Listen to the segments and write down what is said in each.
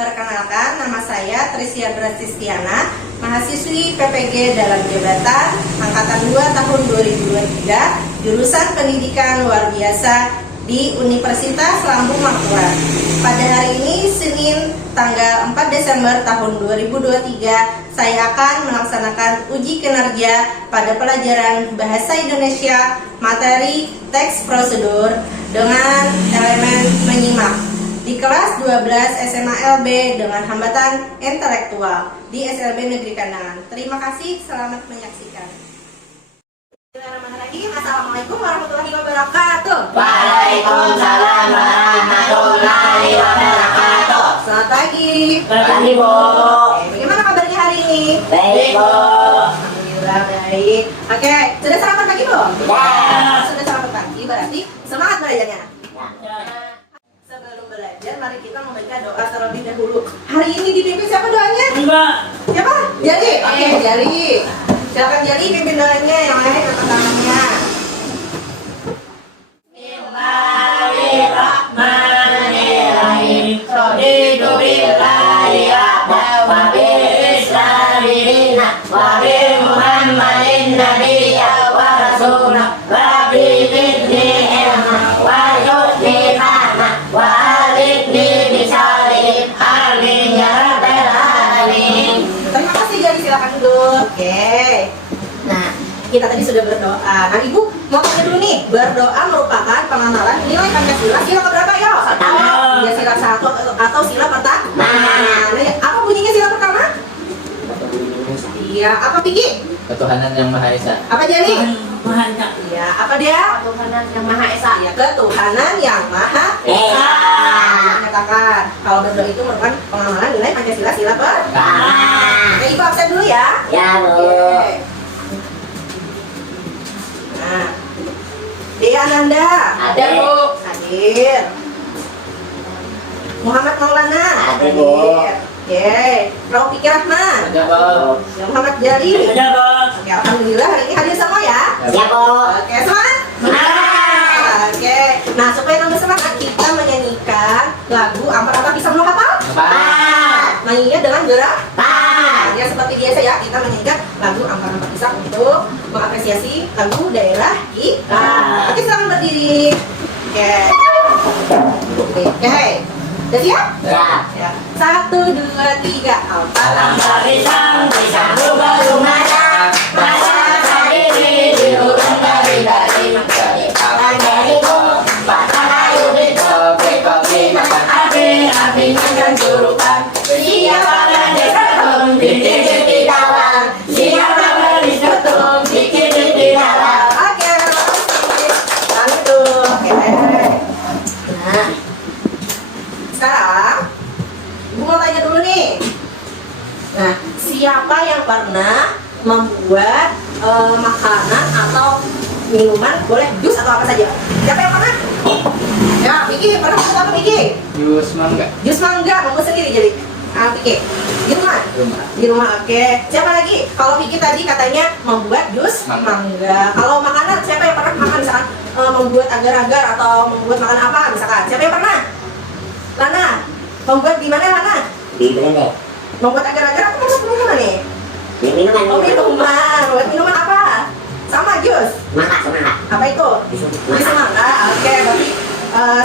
Perkenalkan, nama saya Trisya Drastistiana, mahasiswi PPG dalam jabatan Angkatan 2 tahun 2023, jurusan Pendidikan Luar Biasa di Universitas Lambung Mangkurat. Pada hari ini, Senin, tanggal 4 Desember tahun 2023, saya akan melaksanakan uji kinerja pada pelajaran Bahasa Indonesia materi teks prosedur dengan elemen menyimak di kelas 12 SMA LB dengan hambatan intelektual di SLB Negeri Kandangan. Terima kasih, selamat menyaksikan. Bismillahirrahmanirrahim. Assalamualaikum warahmatullahi wabarakatuh. Waalaikumsalam warahmatullahi wabarakatuh. Selamat pagi. Selamat pagi, Bu. Bagaimana kabarnya hari ini? Baik, Bu. Alhamdulillah baik. Oke, sudah sarapan pagi, Bu? Ya. Sudah sarapan pagi, berarti semangat belajarnya. Ya. Sebelum belajar, mari kita membaca doa terlebih dahulu. Hari ini dipimpin siapa doanya? Mbak. Siapa? Jali. Oke, Jali. Silakan Jali pimpin doanya, yang lain angkat tangannya. Bismillahirrahmanirrahim. Raditu billahi rabban wa bil islami dinan wa bi Muhammadin nabiyyan wa rasulan wa bi idnihi ilman wa yudni rahmah wa alidni bisalihin amin ya rabbal alamin. Terima kasih Jali, silakan duduk. Oke. Nah, kita tadi sudah berdoa. Nah, Ibu mau tanya dulu nih, berdoa merupakan pengamalan nilai Pancasila. Sila keberapa ya? Ya, sila 1 atau sila pertama. Nah, apa bunyinya sila pertama? Iya, apa Piki? Ketuhanan yang Maha Esa. Apa Jali? Mahanya. Iya, apa dia? Tuhanan yang Maha Esa. Ya, ketuhanan yang Maha Esa. Menyatakan kalau berdoa itu merupakan pengamalan nilai Pancasila sila pertama. Nah, Ibu absen dulu ya. Ya, Bu. Oke. Nah, Dea Ananda. Ada, Bu. Hadir. Muhammad Maulana. Ada, Bu. Hadir. Oke. Raufiki Rahman. Ada, Bu. Muhammad Jalil. Ada, Bu. Oke, alhamdulillah hari ini hadir semua ya. Ya, Bu. Oke, semangat. Oke. Nah, supaya tambah semangat kita menyanyikan lagu Ampar Apa Bisa Belum Hafal? Nyanyinya dengan gerak. Ya, seperti biasa ya, kita menyanyikan lagu Ampar Apa Bisa untuk mengapresiasi lagu daerah kita. Oke, silakan berdiri. Oke. Oke. Udah siap? Ya. 1, 2, 3. Ampar Ampar bisa berubah rumahnya. Masa sendiri di urung dari tangan dariku. Patah kayu beko makan api makan jurukan. Siapa yang diketum bikin di dalam. Siapa yang diketum bikin di dalam. Oke, makasih. Satu. Oke. Nah, sekarang Ibu mau tanya dulu nih. Nah, siapa yang pernah membuat makanan atau minuman, boleh jus atau apa saja? Siapa yang pernah? Ya, Piki pernah membuat apa Piki? Jus mangga. Jus mangga, membuat sendiri jadi. Ah, Piki. Di rumah? Rumah. Di rumah, oke. Siapa lagi? Kalau Piki tadi katanya membuat jus mangga. Kalau makanan, siapa yang pernah makan misalkan membuat agar-agar atau membuat makanan apa misalkan? Siapa yang pernah? Lana, membuat di mana Lana? Di mana? Membuat agar-agar atau membuat minuman nih? Di minuman. Oh, minuman. Buat minuman apa? Sama jus? Semangat. Apa itu? Jus semangka. Oke, berarti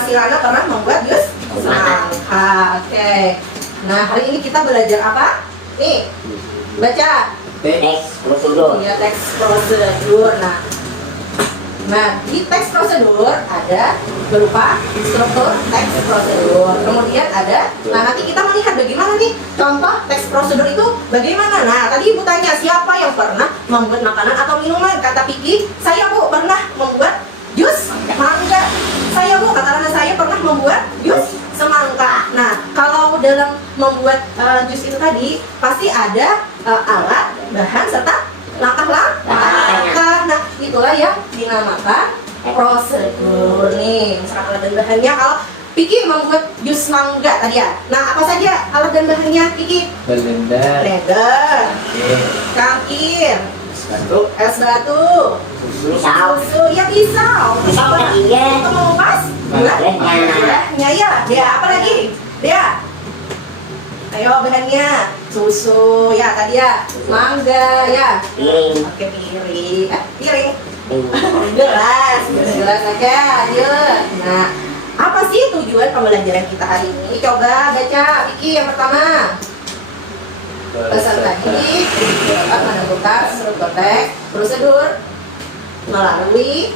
si Lana pernah membuat jus semangka. Oke. Nah, hari ini kita belajar apa? Nih, baca. Teks prosedur. Iya, teks prosedur. Nah, di teks prosedur ada berupa struktur teks prosedur. Kemudian ada ada. Nah, nanti kita melihat bagaimana nih contoh teks prosedur itu bagaimana. Nah, tadi Ibu tanya siapa yang pernah membuat makanan atau minuman. Kata Piki, saya Bu pernah membuat jus mangga. Saya Bu, kata Rana, saya pernah membuat jus semangka. Nah, kalau dalam membuat jus itu tadi pasti ada alat, bahan, serta langkah-langkah. Nah, itulah yang dinamakan prosedur nih. Misalkan alat dan bahannya, kalau Piki membuat jus mangga tadi ya. Nah, apa saja alat dan bahannya, Piki? Blender. Blender, Oke. cangkir, Satu. es batu, Pisau. susu, ya pisau, Pisau kan iya. untuk mengupas buahnya ya. Dia apa lagi? Dia. Ayo bahannya, susu ya tadi ya, mangga ya. Piring. Oke piring, piring. Piring. Gelas aja, lanjut. Nah, apa sih tujuan pembelajaran kita hari ini? Coba baca, Vicky yang pertama. Pesan tadi dapat menentukan struktur teks prosedur melalui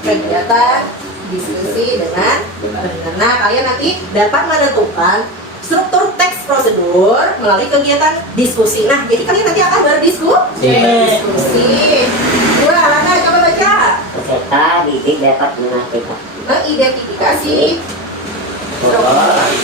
kegiatan diskusi dengan benar. Nah, kalian nanti dapat menentukan struktur teks prosedur melalui kegiatan diskusi. Nah, jadi kalian nanti akan berdiskusi. Dua, Lana, coba baca. Peserta didik dapat Mengidentifikasi struktur teks.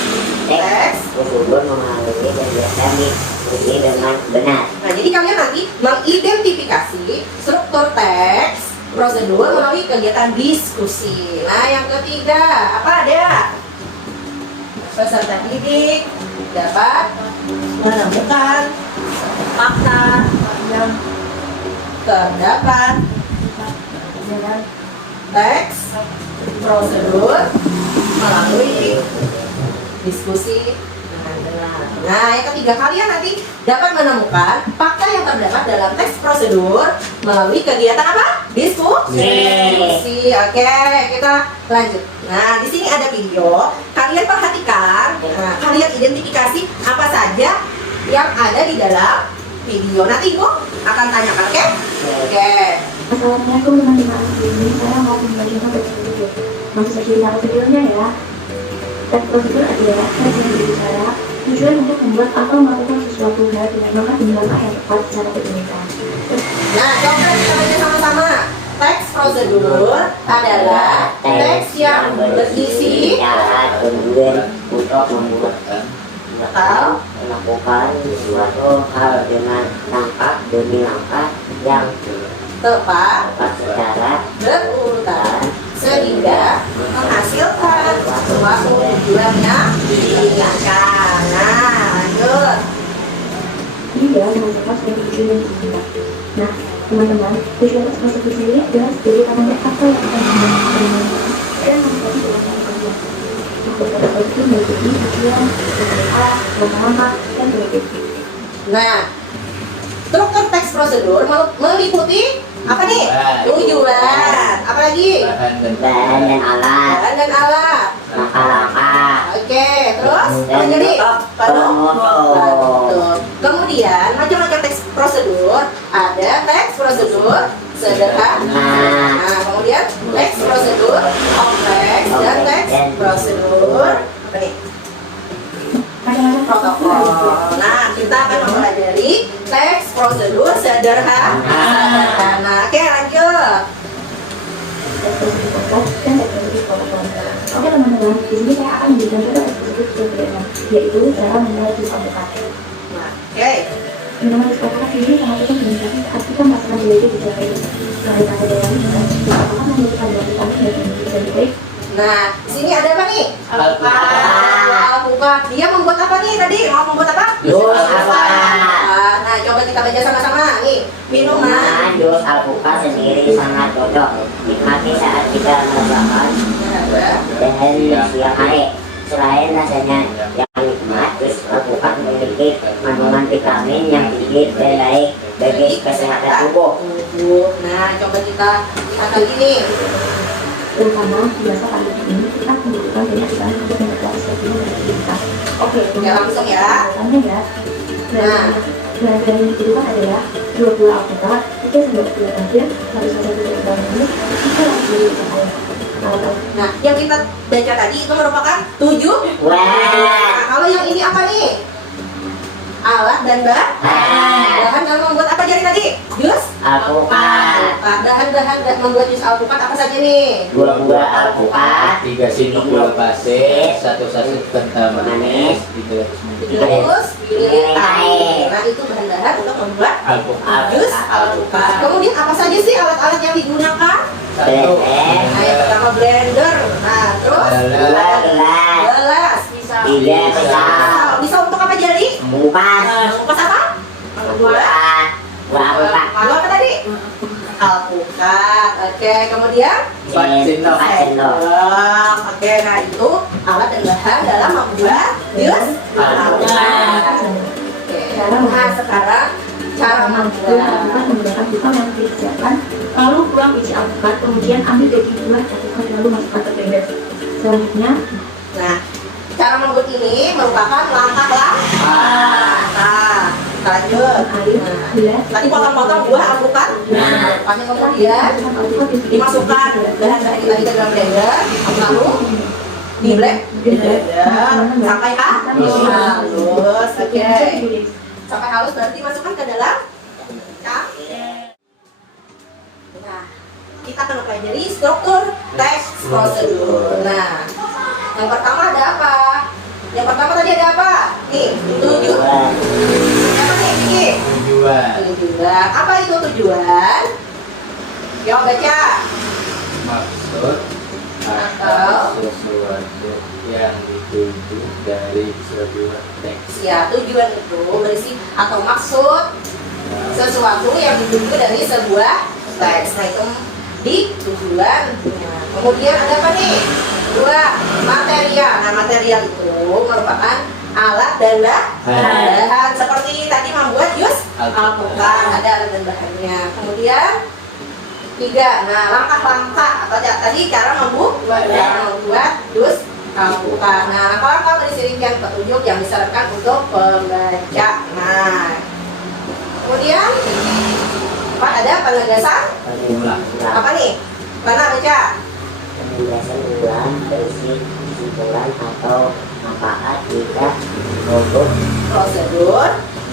teks prosedur melalui kegiatan diskusi dengan benar. Nah, jadi kalian nanti mengidentifikasi struktur teks prosedur melalui kegiatan diskusi. Nah, yang ketiga, apa ada? Peserta didik dapat menemukan fakta yang terdapat dalam teks prosedur melalui diskusi dengan benar. Nah, yang ketiga, kalian nanti dapat menemukan fakta yang terdapat dalam teks prosedur melalui kegiatan apa? Diskusi. Oke, kita lanjut. Nah, di sini ada video. Kalian perhatikan. Nah, kalian identifikasi apa saja yang ada di dalam video. Nanti Ibu akan tanyakan, oke? Oke. Assalamualaikum teman-teman. Ini saya mau membagikan teks prosedur. Langsung saja kita ke videonya ya. Teks prosedur adalah teks yang berbicara tujuan untuk membuat atau melakukan sesuatu hal dengan menggunakan langkah yang tepat secara berurutan. Nah, coba kita baca sama-sama. Teks prosedur adalah teks yang berisi cara tujuan untuk membuat atau melakukan suatu hal dengan langkah demi langkah yang tepat tepat secara berurutan sehingga menghasilkan suatu tujuan yang diinginkan. Nah, lanjut. Ini adalah menentukan suatu tujuan yang diinginkan. Nah, teman-teman, tujuan teks prosedur sendiri adalah sebagai tanda apa yang akan dilakukan dan menjadi jawaban kerja. Untuk kata itu meliputi tujuan, langkah, dan berikutnya. Nah, struktur teks prosedur meliputi apa nih? Tujuan. Apa lagi? bahan dan alat, Bahan dan alat. langkah-langkah, Oke, terus dan jadi penutup. Kemudian macam-macam teks prosedur. Ada teks prosedur sederhana. Nah, kemudian teks prosedur kompleks dan teks prosedur apa nih? Protokol. Nah, kita akan mempelajari teks prosedur sederhana. Oke, lanjut. Dan teknologi protokol. Oke teman-teman, di sini saya akan memberikan contoh teks prosedur sederhana, yaitu cara membuat jus alpukat. Nah, oke. Minuman jus alpukat ini sangat cocok dinikmati saat kita merasakan memiliki gejala ini. Selain pada dalam jus alpukat membutuhkan bahan vitamin dan gizi dan baik. Nah, di sini ada apa nih? Alpukat. Alpukat. Dia membuat apa nih tadi? Mau membuat apa? Jus alpukat. Nah, coba kita baca sama-sama. Nih, minuman. Jus alpukat sendiri sangat cocok dinikmati saat kita merasakan dan siang hari. Selain rasanya yang nikmat, jus alpukat memiliki kandungan vitamin yang tinggi dan baik bagi kesehatan tubuh. Nah, coba kita lihat lagi nih. Terutama di masa pandemi ini kita membutuhkan banyak bahan untuk membuat sesuatu yang beraktivitas. Oke, Ya, langsung ya. Bahannya ya. Bahan-bahan yang dibutuhkan adalah 2 buah alpukat, 3 sendok gula pasir, 1 sendok gula vanili, 3 lapis air. Nah, yang kita baca tadi itu merupakan 7 Wah, ini apa nih? Alat dan bahan dalam membuat apa jadi tadi? Jus? Alpukat. Bahan-bahan membuat jus alpukat apa saja nih? 2 buah alpukat, 3 sendok gula pasir, 1 saset kental manis, 300 ml Terus Giling air. Nah itu bahan-bahan untuk membuat alpukat. jus alpukat. Kemudian apa saja sih alat-alat yang digunakan? 1 Nah yang pertama blender. Nah terus Dua gelas, gelas. 3 pisau, Bisa untuk apa jadi? mengupas, Kupas apa? buah alpukat, Buah apa tadi? Alpukat. Oke, kemudian 4 sendok. 4 sendok. Oke, nah itu alat dan bahan dalam membuat jus alpukat. Oke, nah sekarang cara Buah membuat. alpukat menggunakan pisau yang disiapkan, lalu buang isi alpukat, kemudian ambil daging buah alpukat lalu masukkan ke blender. Selanjutnya, Nah, cara membuat ini merupakan langkah-langkah. Lanjut. air, gula, Tadi potong-potong buah alpukat. Nah. Kemudian alpukat dimasukkan bahan-bahan yang tadi ke dalam blender, lalu di blender sampai halus. Oke. Sampai halus berarti masukkan ke dalam cup. Nah, kita akan pelajari struktur teks prosedur. Nah, yang pertama ada apa? Yang pertama tadi ada apa? Nih, tujuan. Apa nih? Ini. Tujuan. Tujuan. Apa itu tujuan? Yuk baca. Maksud atau sesuatu yang dituju dari sebuah teks. Ya, tujuan itu berisi atau maksud sesuatu yang dituju dari sebuah teks. Nah, itu di tujuan. Nah, kemudian ada apa nih? 2, material. Nah, material itu merupakan alat dan bahan. Seperti tadi membuat jus alpukat, ada alat dan bahannya. Kemudian 3, nah langkah-langkah atau tadi cara membuat jus alpukat. Nah, langkah-langkah berisi rincian petunjuk yang disarankan untuk pembaca. Nah, kemudian ada penegasan. Ulang. Apa nih? Mana baca? Penugasan ulang berisi kesimpulan atau manfaat jika untuk Prosedur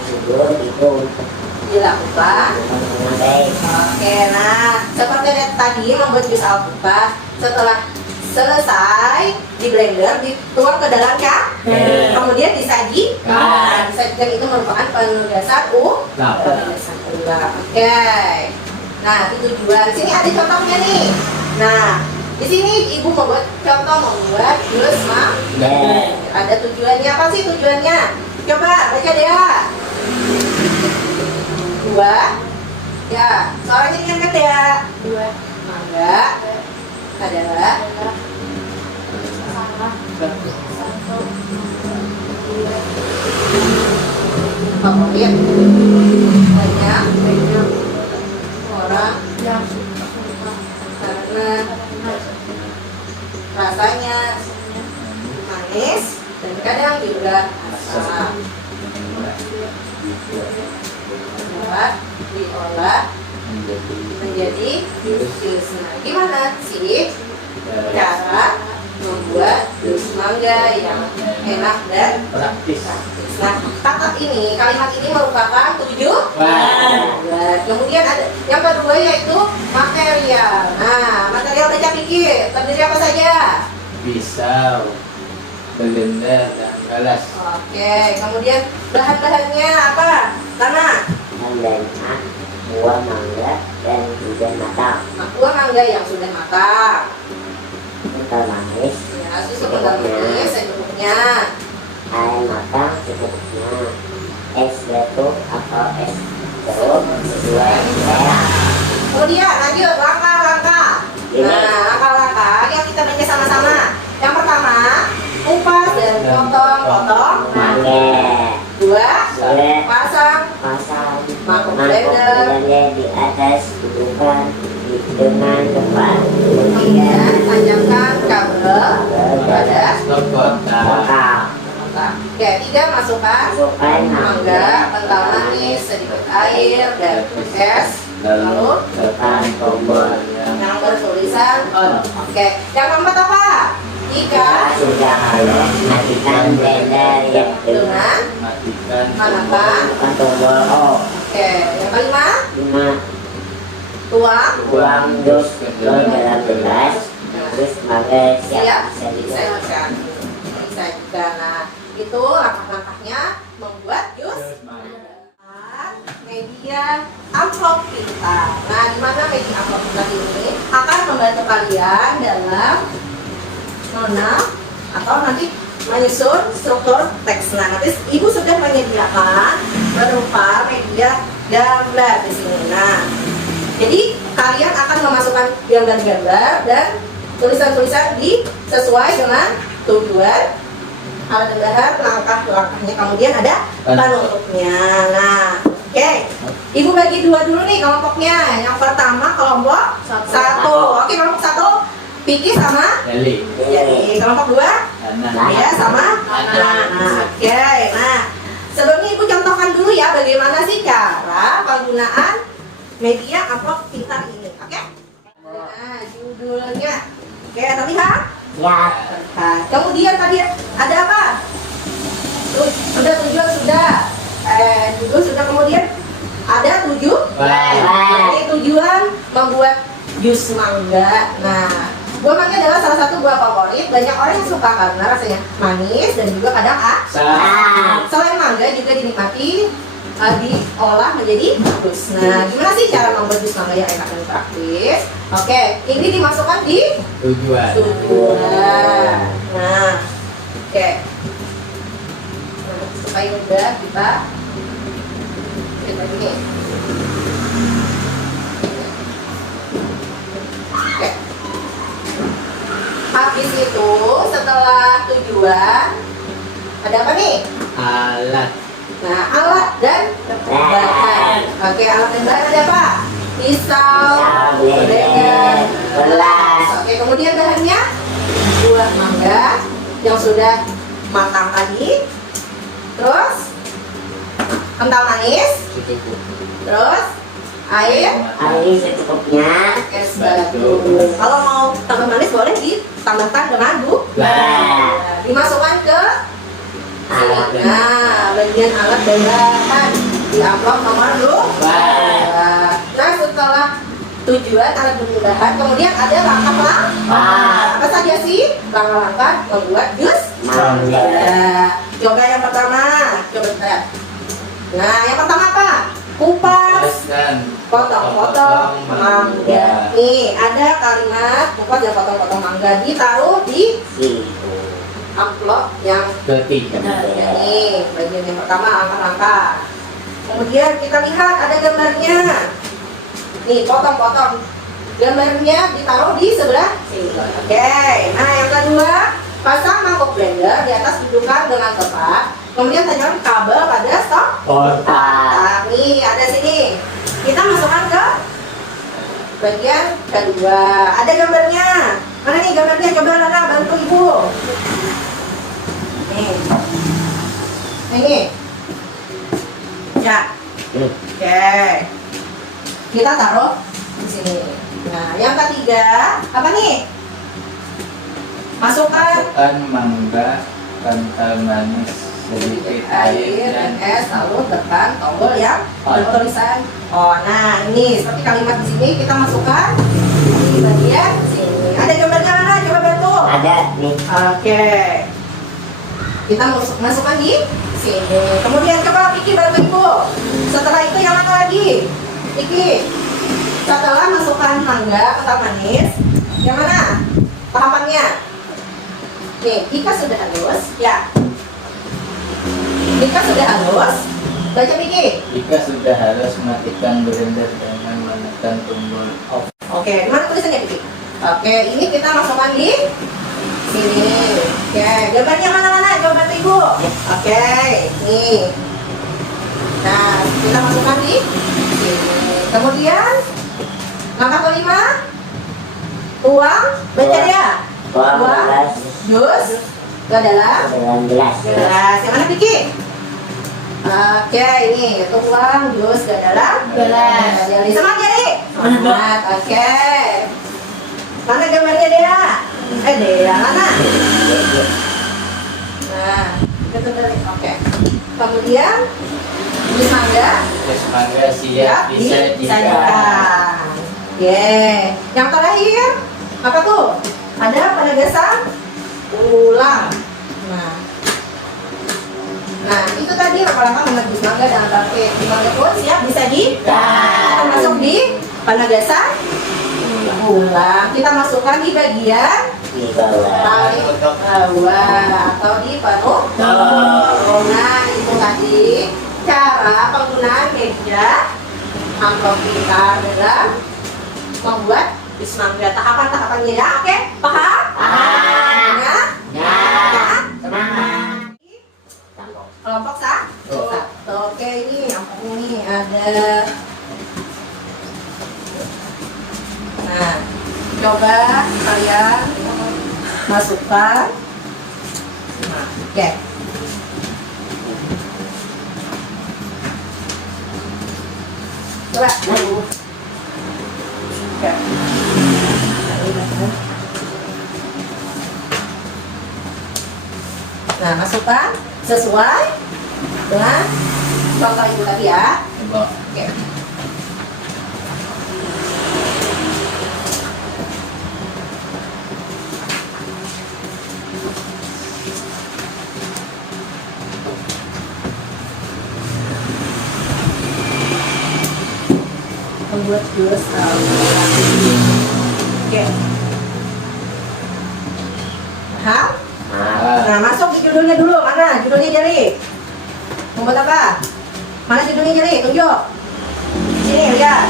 prosedur itu dilakukan. mengenai Oke, nah seperti yang tadi membuat jus alpukat, setelah selesai di blender dituang ke dalam cup, kemudian disajikan. Nah, disajikan itu merupakan penugasan penugasan ulang. Oke, nah itu tujuan. Di sini ada contohnya nih. Nah, di sini ibu membuat contoh membuat jus mangga. Ada tujuannya, apa sih tujuannya? Coba baca deh ya. 2, ya suaranya diangkat ya. 2, mangga adalah favorit banyak orang karena rasanya manis dan kadang juga asam. Dapat diolah menjadi jus. Nah, gimana sih cara membuat jus mangga yang enak dan praktis. Nah, kata ini, kalimat ini merupakan tujuan. Kemudian ada yang kedua yaitu material. Nah, material baca pikir terdiri apa saja? Pisau, blender, dan gelas. Oke, kemudian bahan-bahannya apa? Tanah. banyak buah mangga dan juga matang, Nah, buah mangga yang sudah matang. kental manis, Ya, susu kental manis secukupnya. air matang secukupnya, es batu atau es jeruk sesuai selera. Kemudian lanjut langkah-langkah. Nah, langkah-langkah yang kita baca sama-sama. Yang pertama, kupas dan potong-potong Mangga, 2, boleh pasang pasang mangkuk mangkuk blender. blender di atas dudukan dengan tepat. Kemudian panjangkan kabel pada Stop kontak. Lokal, Oke, 3, masukkan masukkan mangga, kental manis, sedikit air dan es. Lalu tekan tombol yang bertulisan on. Oke, yang keempat apa? Jika sudah halus, matikan blender yang Manakan. Bukan tombol O. Oke, yang kelima, 5. tuang. Tuang jus ke dalam gelas. Terus sebagai Siap, bisa juga. silakan. Bisa juga. Nah, itu langkah-langkahnya membuat jus media amplop kita. Nah, di mana media amplop kita ini akan membantu kalian dalam atau nanti menyusun struktur teks. Nah, nanti ibu sudah menyediakan berupa media gambar di sini. Nah, jadi kalian akan memasukkan gambar-gambar dan tulisan-tulisan sesuai dengan tujuan, alat dan bahan, langkah-langkahnya, kemudian ada penutupnya. Nah, oke, ibu bagi dua dulu nih kelompoknya. Yang pertama kelompok satu. Oke, kelompok satu Piki sama Jali. Jadi kelompok dua ya sama Nah, oke. Nah, sebelumnya ibu contohkan dulu ya bagaimana sih cara penggunaan media amplop pintar ini. Oke? Nah, judulnya. Oke, terlihat? Ya. Nah, kemudian tadi ada apa? Sudah tujuan sudah. Judul sudah, kemudian ada ini tujuan membuat jus mangga. Nah, buah mangga adalah salah satu buah favorit banyak orang yang suka karena rasanya manis dan juga kadang selain mangga juga dinikmati diolah menjadi jus. Nah, gimana sih cara membuat jus mangga yang enak dan praktis? Oke, ini dimasukkan di Tujuan. tujuan. Nah, oke. Nah, supaya mudah kita ini. Oke. Habis itu setelah tujuan ada apa nih? Alat. Nah, alat dan bahan. Oke, alat dan bahan ada apa? Pisau, blender, gelas. Oke, kemudian bahannya buah mangga yang sudah matang tadi. Terus kental manis. Terus air Secukupnya. es batu. Kalau mau tambah manis boleh ditambahkan dengan dimasukkan ke Alat dan nah, bagian alat dan bahan di amplop nomor 2. Nah, setelah tujuan alat dan bahan, kemudian ada langkah-langkah. Apa saja sih langkah-langkah membuat jus Mangga. Coba yang pertama, coba lihat. Nah, yang pertama apa? Kupas dan potong-potong mangga. Nih, ada kalimat kupas dan potong-potong mangga ditaruh di amplop yang ketiga. ini bagian yang pertama, langkah-langkah. Kemudian kita lihat ada gambarnya. Nih, potong-potong. Gambarnya ditaruh di sebelah sini. Oke. Nah, yang kedua, pasang mangkok blender di atas dudukan dengan tepat. Kemudian tanyakan kabel pada stop. Nah, nih ada sini. Kita masukkan ke bagian kedua. Ada gambarnya. Mana nih gambarnya? Coba Lana bantu ibu. Nih. Ini. Ya. Oke. Kita taruh di sini. Nah, yang ketiga apa nih? Masukkan Mangga, kental manis, sedikit air dan es, lalu tekan tombol yang bertulisan oh. Nah, ini seperti kalimat di sini kita masukkan di bagian sini. Ada gambarnya mana? Coba bantu. Ada nih. Oke. Kita masukkan di sini. Kemudian coba Piki bantu ibu. Setelah itu yang mana lagi? Piki. Setelah masukkan mangga, kental manis, yang mana tahapannya? Nih, jika sudah halus, ya. Jika sudah halus, baca Piki. Jika sudah halus, matikan blender dengan menekan tombol off. Oke, mana tulisannya Piki? Oke, ini kita masukkan di sini. Oke, gambarnya mana-mana? Coba bantu ibu. Oke, nih. Nah, kita masukkan di sini. Kemudian langkah kelima, tuang, baca dia. Tuang jus ke dalam gelas. gelas. Yang mana Piki? Oke, ini tuang jus ke dalam gelas. Semangat Jari. Semangat. Oke. Mana gambarnya Dea? Dea mana? Nah, gitu dari. Oke. Kemudian ini mangga Terus mangga siap disajikan. disajikan. Oke. Yang terakhir apa tuh? Ada penegasan ulang. Nah, itu tadi langkah-langkah menebus mangga dengan pakai mangga pun siap disajikan. Masuk di penegasan ulang. Kita masukkan di bagian Di bawah. paling bawah atau di penuh. Nah, itu tadi cara penggunaan meja amplop kita dalam membuat bis mangga. Tahapan-tahapannya ya, oke? Paham? Paham. Ya? Ya. Ya? Semangat. Kelompok satu. Oke, ini yang ini ada. Nah, coba kalian masukkan. Nah, oke. Coba. Oke. Nah, masukkan sesuai dengan contoh itu tadi ya. Coba. Oke. Membuat jus. Oke. Paham? Nah, masuk di judulnya dulu. Mana judulnya Jali? Membuat apa? Mana judulnya Jali? Tunjuk. Sini, lihat.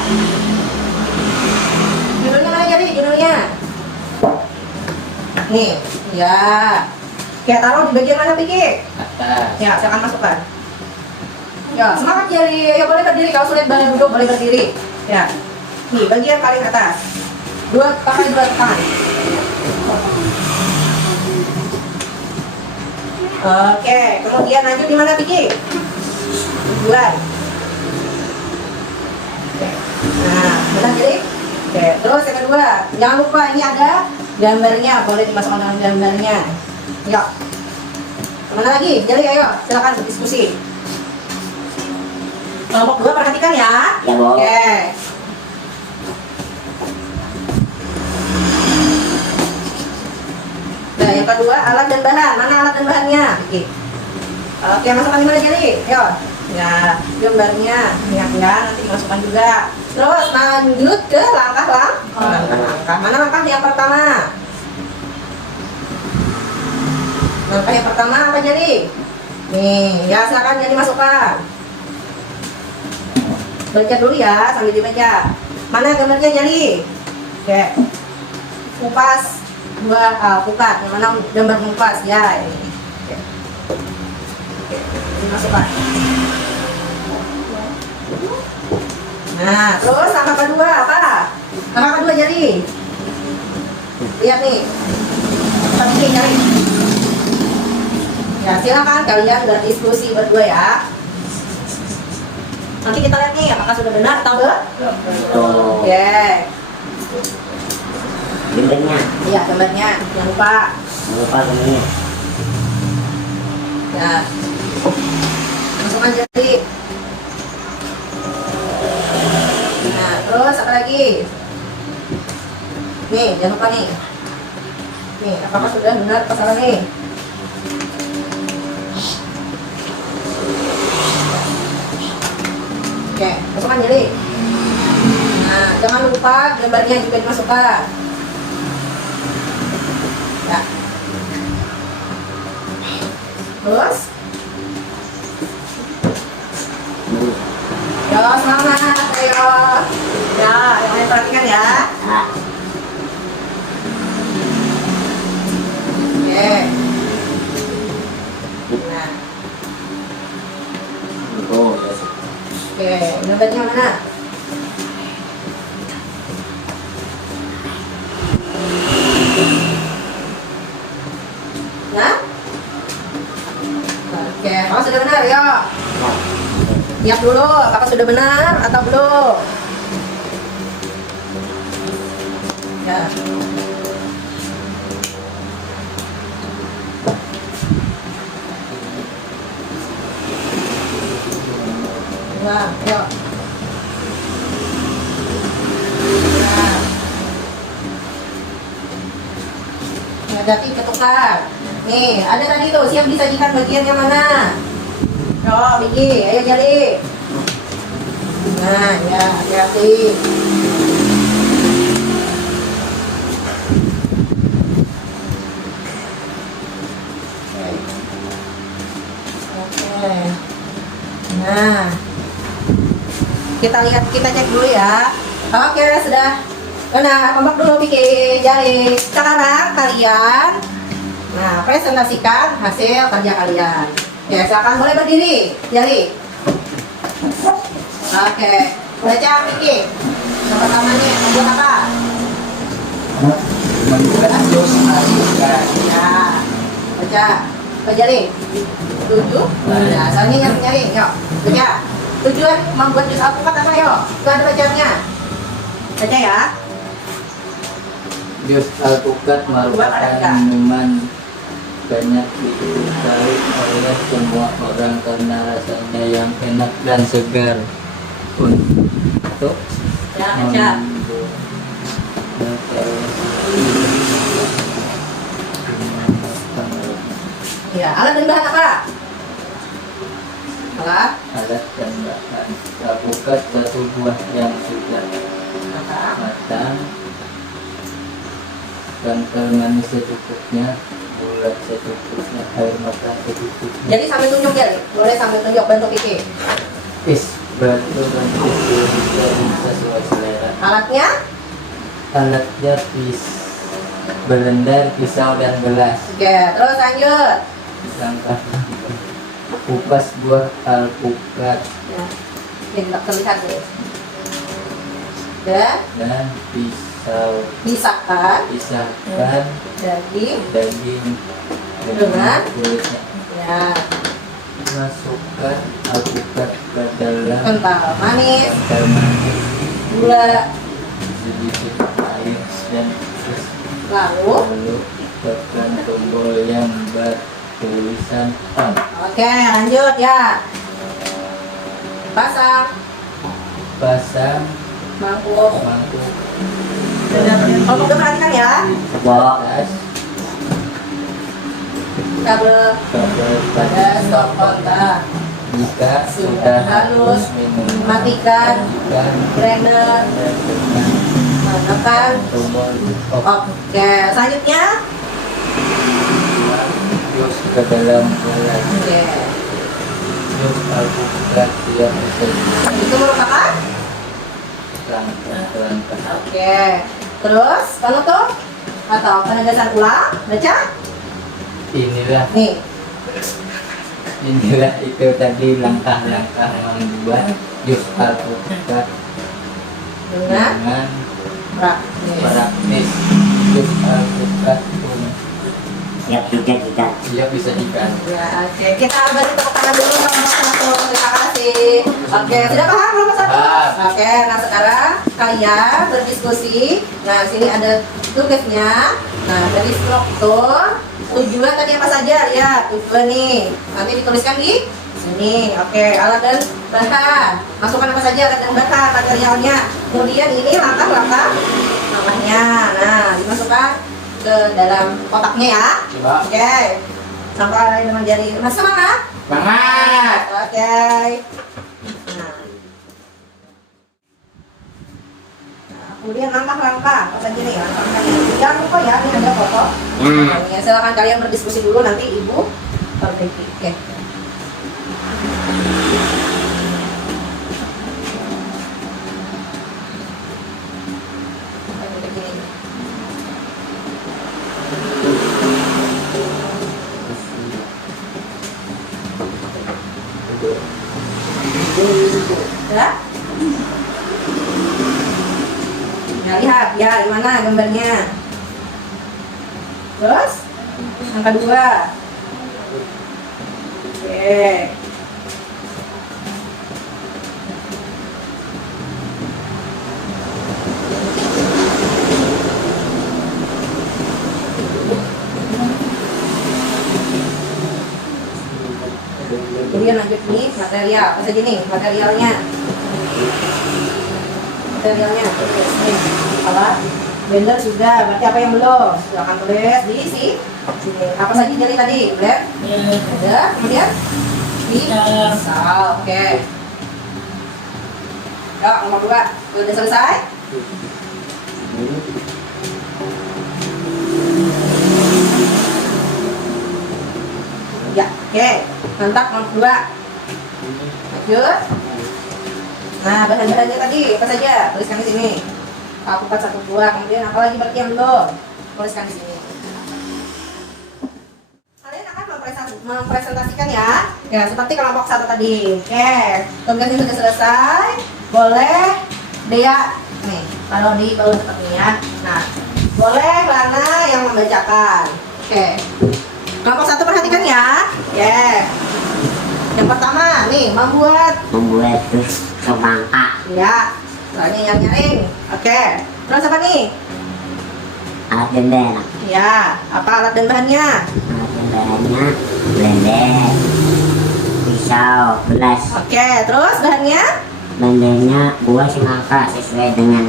Judulnya mana Jali? Judulnya. Nih, ya. Oke, taruh di bagian mana, Piki? Atas. Ya, silakan masukkan. Ya, semangat Jali. Ya, boleh berdiri. Kalau sulit boleh duduk, boleh berdiri. Ya. Nih, bagian paling atas. Pakai dua tangan. Oke, kemudian lanjut di mana Piki? Tujuan. Nah, benar jadi? Oke, terus yang kedua, jangan lupa ini ada gambarnya, boleh dimasukkan dalam gambarnya. Yuk. Kemana lagi? Jadi ayo, silakan berdiskusi. Kelompok 2 perhatikan ya. Ya, Bu. Oke. Nah, yang kedua alat dan bahan. Mana alat dan bahannya? Oke, masukkan di mana jadi? Ayo. Ya, gambarnya. Ingat ya, nanti dimasukkan juga. Terus lanjut ke langkah. Mana langkah yang pertama? Langkah yang pertama apa jadi? Nih, ya silakan jadi masukkan. Baca dulu ya, sambil dibaca. Mana gambarnya jadi? Oke. Kupas pukat. Yang mana gambar kupas ya ini. Oke. Oke, dimasukkan. Nah, terus langkah kedua apa? Langkah kedua jadi. Lihat nih. Tapi cari. Ya, silakan kalian berdiskusi berdua ya. Nanti kita lihat nih apakah sudah benar atau enggak. Tuh. Oke. Gambarnya. Iya, gambarnya. Jangan lupa. Jangan lupa gambarnya. Ya. Masukkan jadi. Nah, terus apa lagi? Nih, jangan lupa nih. Nih, apakah sudah benar atau salah nih? Oke, masukkan jadi. Nah, jangan lupa gambarnya juga dimasukkan. Ya. Terus? Yo, semangat, ayo. Ya, yang lain perhatikan ya. Ah, Oke. Nah, tuh. oke, gambarnya mana? Nah? Oke, kalau sudah benar, yuk. Lihat dulu, apakah sudah benar atau belum? Ya. Ulang, yuk. Nah. Hadapi ketukar. Nih, ada tadi tuh, siap disajikan bagian yang mana? Yo, Vicky, ayo jali. Nah, ya, hati-hati. Oke. Nah, kita lihat, kita cek dulu ya. Oke, sudah. Nah, kompak dulu bikin jari. Sekarang kalian, nah, presentasikan hasil kerja kalian. Ya, silakan boleh berdiri, jari. Oke, baca Vicky. Yang pertama nih, membuat apa? Membuat jus alpukat. Ya, baca. Jari. 7. Nah, soalnya nyari, yuk. Baca. Tujuan membuat jus alpukat apa, yuk? Itu ada bacanya. Baca ya. Jus alpukat merupakan minuman banyak disukai oleh semua orang karena rasanya yang enak dan segar. Untuk Ya, baca. Ya, alat dan bahan apa? Alat. Alat dan bahan alpukat satu buah yang sudah matang, kental manis secukupnya, bulat secukupnya, air matang secukupnya. Jadi sambil tunjuk jari, boleh sambil tunjuk bentuk Vicky. Batu dan pisau bisa sesuai selera. Alatnya? Alatnya blender, pisau dan gelas. Oke, terus lanjut. Langkah kupas buah alpukat Ya, ini tidak terlihat deh. Dan dan pisau. pisahkan Pisahkan daging daging Dengan? kulitnya. ya Masukkan alpukat ke dalam kental manis, kental manis, gula, sedikit air dan terus lalu tekan tombol yang bertulisan on. oke lanjut ya. Pasang Pasang mangkuk. mangkuk Kamu perhatikan ya. di atas Kabel kabel pada stop kontak. Jika Sudah halus, matikan blender, menekan. tombol off. Oke, selanjutnya. Jus ke dalam gelas. Oke, Jus alpukat yang itu merupakan. langkah-langkah. Oke, terus penutup atau penegasan ulang, baca. Inilah Nih, itu tadi langkah-langkah membuat jus alpukat dengan dengan praktis. praktis. Jus alpukat pun Siap juga. siap disajikan. Ya, oke. Kita beri tepuk tangan dulu sama Mas Satu. Terima kasih. Oke, sudah paham belum Mas Satu? Paham. Oke, nah sekarang kalian berdiskusi. Nah, sini ada tugasnya. Nah, dari struktur tujuan tadi apa saja? Lihat, tujuan nih. Nanti dituliskan di sini. Oke, alat dan bahan. Masukkan apa saja alat dan bahan, materialnya. Kemudian ini langkah-langkah namanya. Nah, dimasukkan ke dalam kotaknya ya. Coba. Oke. Sampai dengan jari. Mas semangat. Semangat. Oke. Nah. Kemudian langkah-langkah apa saja nih ya? Langkahnya. Jangan lupa ya, ini ada foto. Ya, silakan kalian berdiskusi dulu nanti Ibu perbaiki. Oke. Ya? Nah, lihat ya, gimana gambarnya? Terus, angka 2. Oke. Kemudian lanjut nih material. Apa saja nih materialnya? Materialnya nih. Alat blender sudah. Berarti apa yang belum? Silakan tulis di sini. Apa saja jari tadi? Blend. Ada. Kemudian pisau. Oke. Yuk, nomor 2. Udah selesai? Ya, oke. Mantap, nomor 2. Lanjut. Nah, bahan-bahannya tadi apa saja? Tuliskan di sini. Alpukat 1 buah. Kemudian apa lagi berarti yang belum? Tuliskan di sini. Kalian akan mempresentasikan ya. Ya, seperti kelompok 1 tadi. Oke. Tugasnya sudah selesai. Boleh Dea nih, kalau di bawah seperti ini ya. Nah, boleh Lana yang membacakan. Oke. Kelompok 1 perhatikan ya. Oke. Yang pertama nih, membuat terus semangka. ya. Soalnya yang nyaring. Oke. Terus apa nih? Alat blender. Ya, apa alat dan bahannya? Alat dan bahannya blender, pisau, gelas. Oke, terus bahannya? Blendernya buah semangka sesuai dengan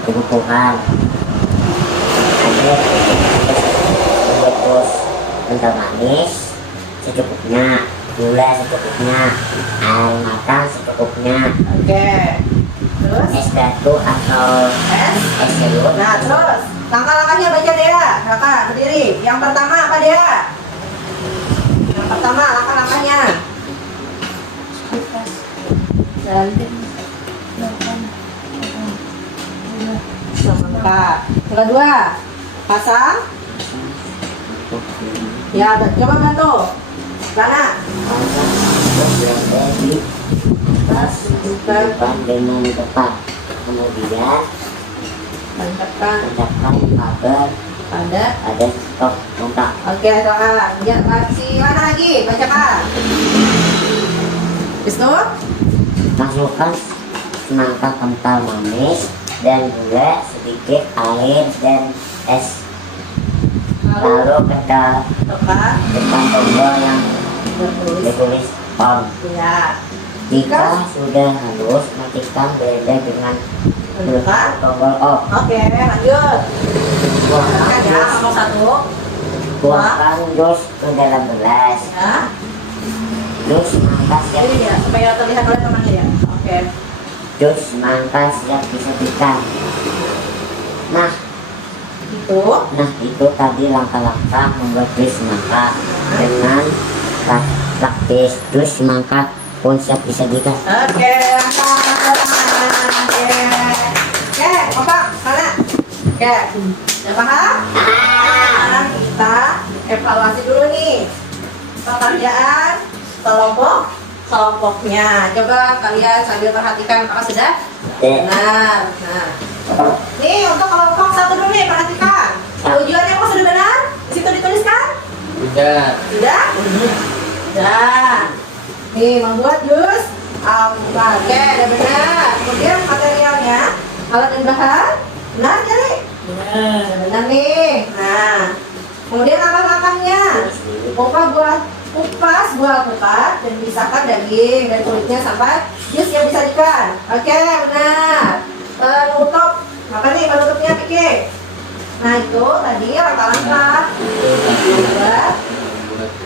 kebutuhan. Ada terus kental manis secukupnya, gula secukupnya, air matang secukupnya, Oke. Terus? es batu atau es jeruk. Nah, terus langkah-langkahnya baca Dea. Kakak berdiri. Yang pertama apa Dea? Yang pertama langkah-langkahnya. Semangka. Yang kedua, pasang. Ya, coba bantu. Lana. Jadi tas depan dengan tepat, kemudian Tancapkan letakkan kabel pada. pada stok kontak. Oke, soal. Ya, si Lana lagi. Bacakan. Wisnu. Masukkan semangka kental manis dan gula, sedikit air dan es. Lalu tekan Tekan. tombol yang Bertulis. ditulis on. Ya. Jika sudah halus, matikan blender dengan Tekan. tombol off. Oke, lanjut. Tekan ya, Buangkan nomor 1. buangkan jus ke dalam gelas. Ya. Jus semangka siap, Jadi ya, supaya terlihat oleh temannya ya. Oke. jus semangka siap disajikan. Nah, itu tadi langkah-langkah membuat jus semangka. Dengan praktis, jus semangka pun siap disajikan. Oke, oke, apa? Mana? Oke, udah paham? Sekarang kita evaluasi dulu nih pekerjaan kelompoknya. Coba kalian sambil perhatikan apakah sudah benar. Nah, nih untuk kelompok 1 dulu nih perhatikan. Tujuannya apa sudah benar? Di situ dituliskan? Sudah. Sudah? Sudah. Nih, membuat jus alpukat. Oke, udah benar. Kemudian materialnya, alat dan bahan. Benar, jadi? Benar. Benar nih. Nah, kemudian langkah-langkahnya. Kupas buah alpukat dan pisahkan daging dan kulitnya sampai jus yang disajikan. Oke, benar. Penutup. Apa nih penutupnya, Piki? Nah, itu tadi langkah-langkah. Buat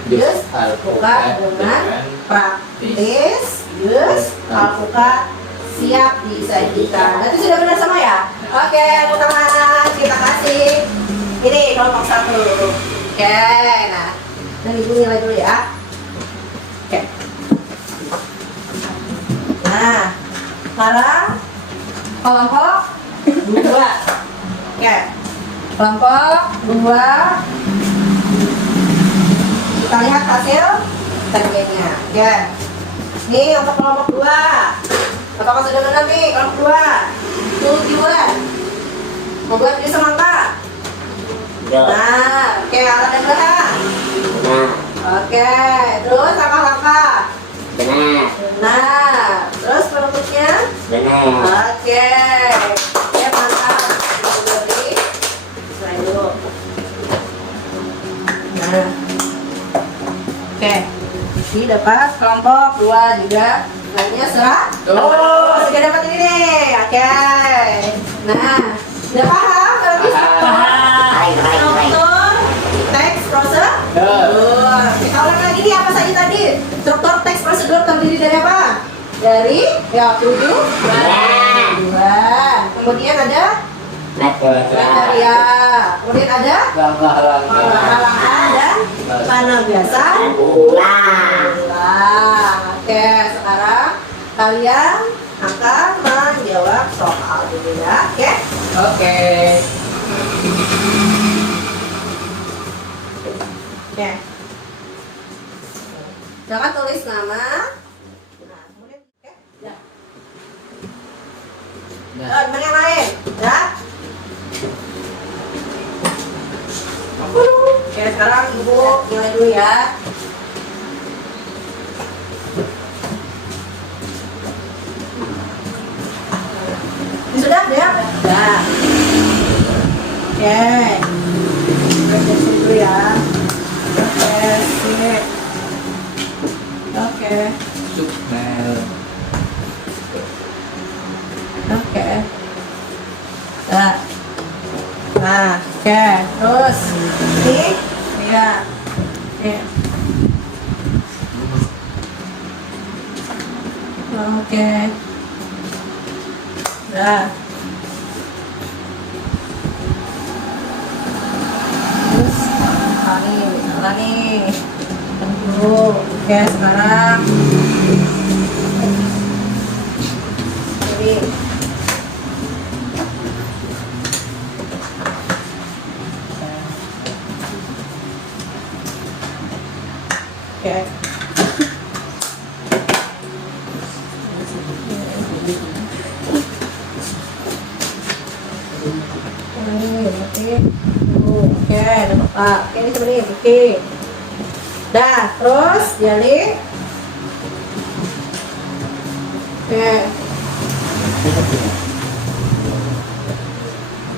jus alpukat dengan praktis, jus alpukat siap disajikan. Nanti sudah benar semua ya? Oke, tepuk tangan, kita kasih. Ini kelompok 1. Oke, nah, dan ibu nilai dulu ya. Oke. Nah, sekarang kelompok 2. Oke, kelompok 2. Kita lihat hasil terbaiknya. Ya. Nih untuk kelompok 2. Apakah sudah benar nih kelompok 2? Tujuan membuat jus semangka. Nah, oke, alat dan bahan. Nah, Oke, terus langkah-langkah. benar, Nah, terus penutupnya. benar. Oke, ya mantap. Jadi, selesai dulu. Nah, oke. Rizky dapat kelompok 2 juga. Nilainya 100. Sudah dapat ini nih. Oke. Nah, sudah paham? Berarti Baik. struktur teks prosedur. Kita ulang lagi nih apa saja tadi? Struktur teks prosedur terdiri dari apa? Dari tujuan. Kemudian ada kriteria. Kemudian ada langkah-langkah dan penegasan Ulang. ulang. Oke, sekarang kalian akan menjawab soal dulu ya. Oke? Oke. Oke. Jangan tulis nama. Nah, kemudian oke. Ya. Teman yang lain. Ya. Oke, sekarang Ibu mulai dulu ya. Ini sudah, ya? Sudah. Oke. Kita dulu ya. Oke, sip. Oke. Sukmel. Oke. Nah, oke. Terus ini, ya. Oke. Oke. Nah. Terus nih. Tunggu. Oke, sekarang ini. Oke. Oke, dapat Pak. Oke, ini sebenarnya oke. Dah, terus jali. Oke.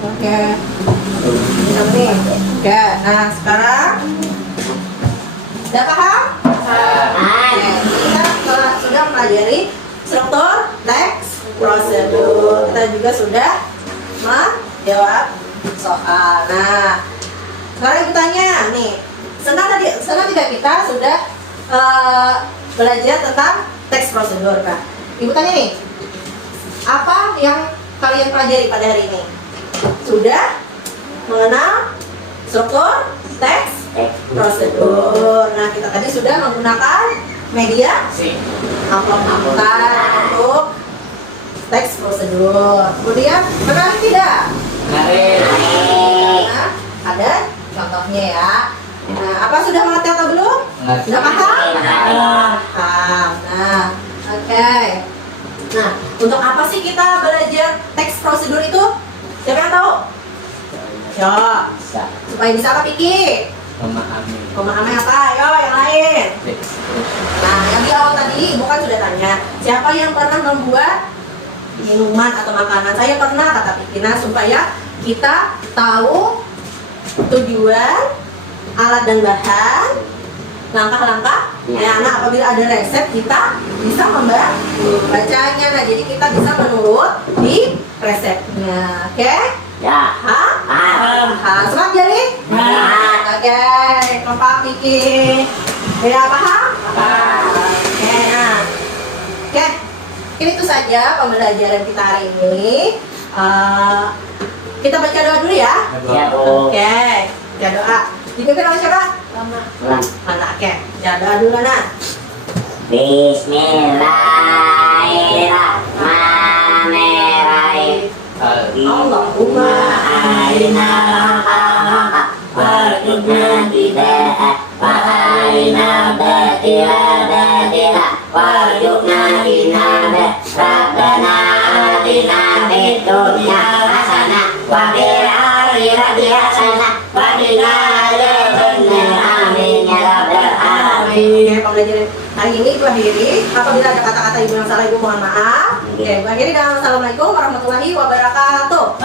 Oke. Ini nih. Oke, nah sekarang udah paham? Oke, kita sudah mempelajari struktur teks prosedur. Kita juga sudah menjawab soal. Nah, sekarang Ibu tanya nih, senang tidak kita sudah belajar tentang teks prosedur, Kak? Ibu tanya nih, apa yang kalian pelajari pada hari ini? Sudah mengenal struktur teks prosedur. Nah, kita tadi sudah menggunakan media amplop-amplopan untuk teks prosedur. Kemudian menarik tidak? Nah, ada contohnya ya. Nah, apa sudah mengerti atau belum? Sudah paham? Paham. Nah, oke. Nah, untuk apa sih kita belajar teks prosedur itu? Siapa yang tahu? Yo, supaya bisa apa Piki? Memahami apa? Ayo yang lain. Nah, yang di awal tadi Ibu kan sudah tanya, siapa yang pernah membuat minuman atau makanan? Saya pernah, kata Piki. Nah, supaya kita tahu tujuan, alat dan bahan, langkah-langkah. Ya, nah apabila ada resep kita bisa membacanya. Nah, jadi kita bisa menurut di resepnya. Oke? Ya. Paham? Semangat jadi? Oke, kompak Piki. Ya, paham? Oke, nah. Oke, ini itu saja pembelajaran kita hari ini. Kita baca doa dulu ya. Oke, baca doa. Dipimpin oleh siapa? Mana? Oke, baca doa dulu Lana. Bismillahirrahmanirrahim. Allahumma arina al-haqqa warzuqna tiba'a wa arina batila batila warzuqna tinaba rabbana atina fid dunya hasanah wa fil akhirati hasanah wa qina adzabannar. Amin ya rabbal alamin. Oke, pembelajaran hari ini Ibu akhiri. Apabila ada kata-kata Ibu yang salah, Ibu mohon maaf. Oke, Ibu akhiri dengan Assalamualaikum warahmatullahi wabarakatuh.